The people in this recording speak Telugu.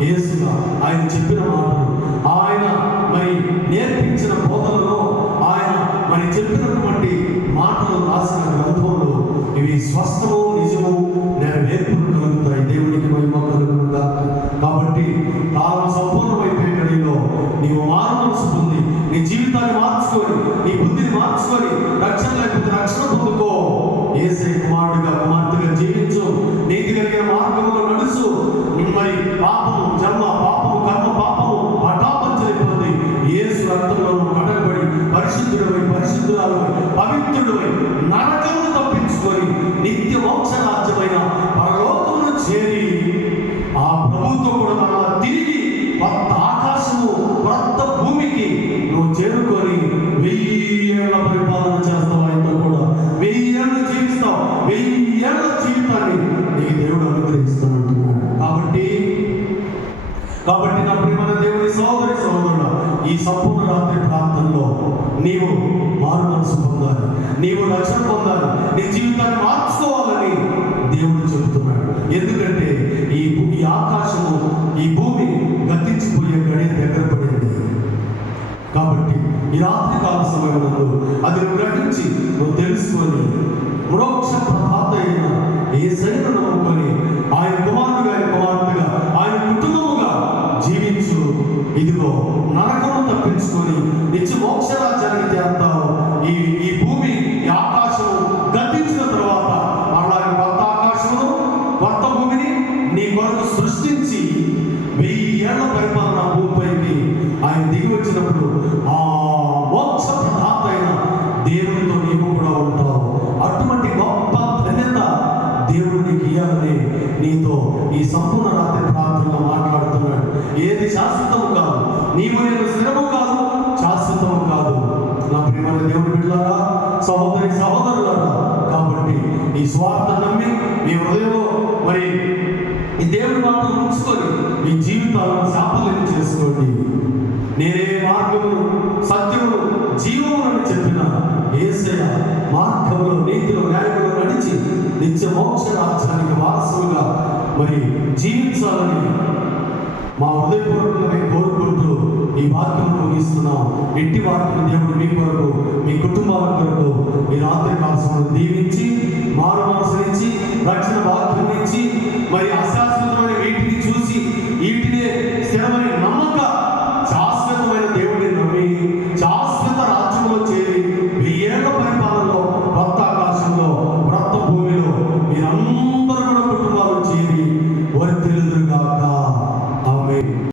యేసుగా ఆయన చెప్పిన మాటలు. ఆయన మరి నేర్పించిన బోధనలో ఆయన మరి చెప్పినటువంటి మాటలు రాసిన గ్రంథంలో ఇవి స్వస్థము నిజము నెరవేర్పు కలుగుతాయి దేవునికి మహిమ కలుగుతుందా కాబట్టి కాలం సంపూర్ణమైపోయే గడిలో నీవు మారు నీ జీవితాన్ని మార్చుకొని నీ బుద్ధిని మార్చుకొని పరిశుద్ధురాలవై పవిత్రుడు నరకము తప్పించుకొని నిత్య మోక్ష రాజ్యమైన పరలోకమును చేరి ఆ ప్రభుత్వం కూడా మరలా తిరిగి కొత్త ఆకాశము కొత్త భూమికి నువ్వు చేరుకొని వెయ్యి ఏళ్ళ పరిపాలన చేస్తావు ఆయనతో కూడా. వెయ్యి ఏళ్ళు జీవిస్తావు. వెయ్యి ఏళ్ళ జీవితాన్ని నీకు దేవుడు అనుగ్రహిస్తానంటున్నాడు కాబట్టి కాబట్టి నా ప్రియమైన దేవుని సోదరి సోదరుడు ఈ సంపూర్ణ రాత్రి ప్రాంతంలో నీవు మనసు పొందాలి. నీవు రక్షణ పొందాలి. నీ జీవితాన్ని మార్చుకోవాలని దేవుడు చెబుతున్నాడు. ఎందుకంటే ఈ భూమి ఈ ఆకాశము ఈ భూమి గతించిపోయే గడియ దగ్గర పడింది. కాబట్టి ఈ రాత్రి కాల సమయంలో అది గ్రహించి నువ్వు తెలుసుకొని మోక్ష ప్రభాత అయిన ఏ సైన్యం నమ్ముకొని ఈ ఈ భూమి ఈ ఆకాశం గతించిన తర్వాత మరలా కొత్త ఆకాశమును కొత్త భూమిని నీ కొరకు సృష్టించి వెయ్యి ఏళ్ళ పరిపాలన భూమిపైకి ఆయన దిగి వచ్చినప్పుడు ఆ మోక్ష ప్రధాత అయిన దేవునితో నీవు కూడా ఉంటావు. అటువంటి గొప్ప ధన్యత దేవుడు నీకు ఇవ్వాలని నీతో ఈ సంపూర్ణ రాత్రి ప్రార్థనలో మాట్లాడుతున్నాడు. ఏది శాశ్వతం కాదు నీవు నేను స్థిరము కాదు నా దేవుడు బిడ్డలారా సహోదరి సహోదరులారా కాబట్టి ఈ స్వార్థ నమ్మి మీ హృదయంలో మరి ఈ దేవుడి మాటలు ఉంచుకొని మీ జీవితాలను శాపలను చేసుకోండి. నేనే మార్గమును సత్యమును జీవము అని చెప్పిన ఏసయ మార్గంలో నీతిలో న్యాయంలో నడిచి నిత్య మోక్ష రాజ్యానికి వారసులుగా మరి జీవించాలని మా హృదయపూర్వకంగా కోరుకుంటూ ఈ వాక్యం ముగిస్తున్నాం ఎట్టి వాక్యం దేవుడు మీ కొరకు మీ కుటుంబాల కొరకు మీ రాత్రి కాల్సిన దీవించి మారు మనసునిచ్చి రక్షణ వాక్యం ఇచ్చి మరి